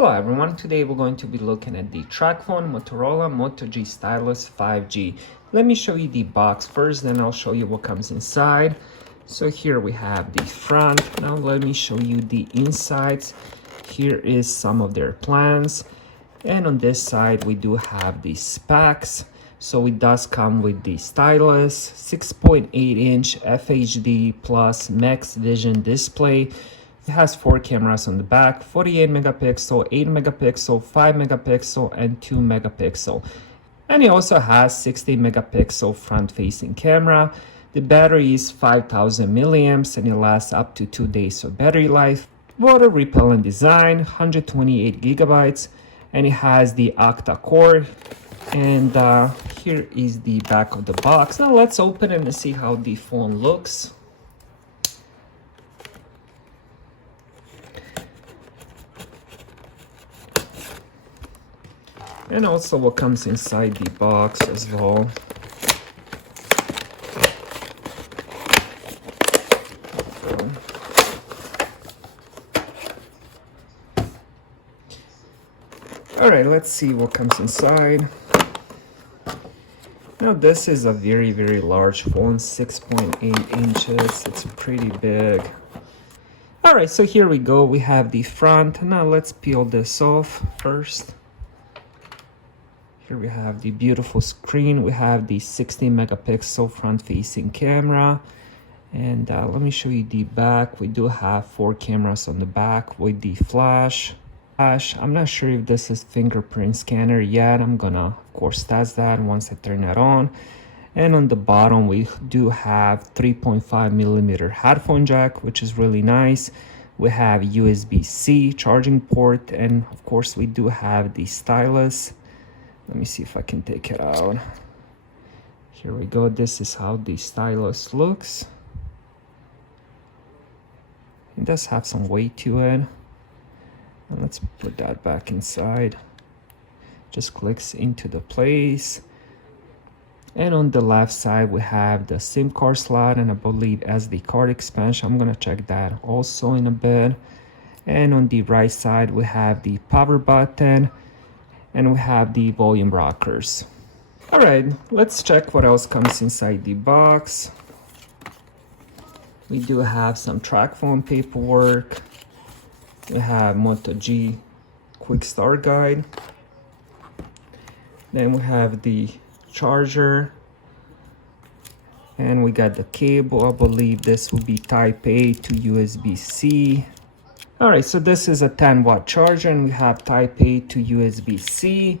Hello everyone, today we're going to be looking at the Tracfone Moto G Stylus 5G. Let me show you the box first, then I'll show you what comes inside. So here we have the front. Now let me show you the insides. Here is some of their plans. And on this side we do have the specs. So it does come with the stylus, 6.8-inch FHD plus max vision display. It has 4 cameras on the back, 48 megapixel, 8 megapixel, 5 megapixel, and 2 megapixel. And it also has 60 megapixel front-facing camera. The battery is 5000 milliamps and it lasts up to 2 days of battery life. Water repellent design, 128 gigabytes, and it has the octa core. And here is the back of the box. Now let's open it and see how the phone looks. And also what comes inside the box as well. Alright, let's see what comes inside. Now this is a very large phone, 6.8 inches. It's pretty big. Alright, so here we go. We have the front. Now let's peel this off first. Here we have the beautiful screen. We have the 60 megapixel front-facing camera. And let me show you the back. We do have 4 cameras on the back with the flash. I'm not sure if this is fingerprint scanner yet. I'm gonna, of course, test that once I turn it on. And on the bottom, we do have 3.5 millimeter headphone jack, which is really nice. We have USB-C charging port, and of course, we do have the stylus. Let me see if I can take it out. Here we go. This is how the stylus looks. It does have some weight to it. And let's put that back inside. Just clicks into the place. And on the left side, we have the SIM card slot and I believe SD card expansion. I'm gonna check that also in a bit. And on the right side, we have the power button. And we have the volume rockers. All right, let's check what else comes inside the box. We do have some Tracfone paperwork. We have Moto G quick start guide. Then we have the charger. And we got the cable. I believe this will be Type A to USB-C. Alright, so this is a 10-watt charger and we have Type A to USB-C.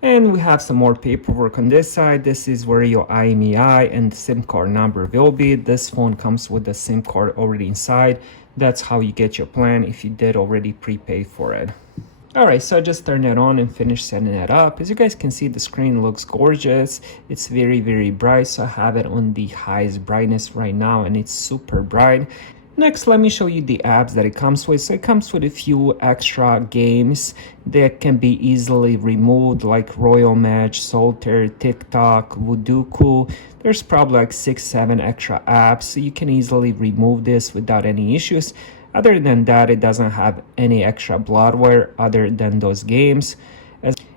And we have some more paperwork on this side. This is where your IMEI and SIM card number will be. This phone comes with the SIM card already inside. That's how you get your plan if you did already prepay for it. Alright, so I just turned it on and finished setting it up. As you guys can see, the screen looks gorgeous. It's very bright, so I have it on the highest brightness right now and it's super bright. Next, let me show you the apps that it comes with. So it comes with a few extra games that can be easily removed, like Royal Match, Solitaire, TikTok, Voodoo. There's probably like 6-7 extra apps, so you can easily remove this without any issues. Other than that, it doesn't have any extra bloatware other than those games.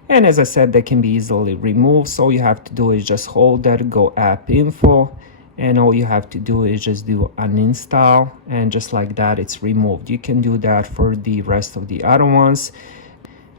And as I said, they can be easily removed. So all you have to do is just hold that, go app info. And all you have to do is just do uninstall, and just like that, it's removed. You can do that for the rest of the other ones.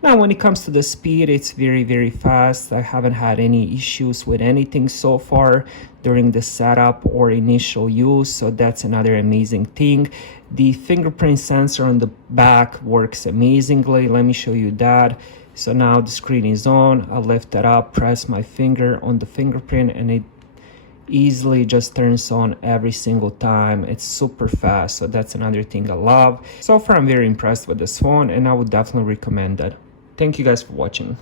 Now, when it comes to the speed, it's very fast. I haven't had any issues with anything so far during the setup or initial use, so that's another amazing thing. The fingerprint sensor on the back works amazingly. Let me show you that. So now the screen is on. I lift it up, press my finger on the fingerprint, and it easily just turns on every single time. It's super fast, so that's another thing I love. So far, I'm very impressed with this phone and I would definitely recommend it. Thank you guys for watching.